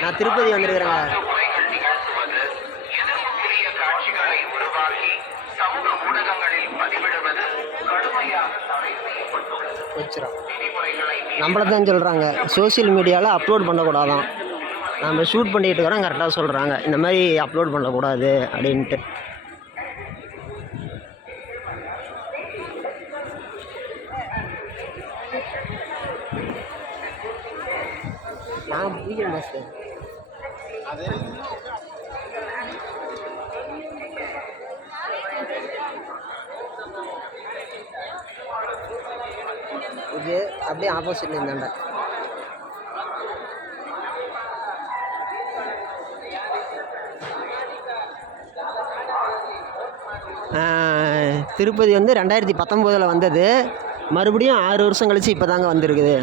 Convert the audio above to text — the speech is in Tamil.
நான் திருப்பதி வந்திருக்கிறேங்க. நம்மளை தான் சொல்கிறாங்க சோசியல் மீடியாவில் அப்லோட் பண்ணக்கூடாதான். நம்ம ஷூட் பண்ணிகிட்டு இருக்கிறோம், கரெக்டாக சொல்கிறாங்க இந்த மாதிரி அப்லோட் பண்ணக்கூடாது அப்படின்ட்டு. நான் பிடிக்கிறேன் சார். இது அப்படியே ஆப்போசிட்ல இருந்தாண்ட திருப்பதி வந்து 2019 வந்தது. மறுபடியும் 6 வருஷம் கழிச்சு இப்போ தாங்க வந்திருக்குது.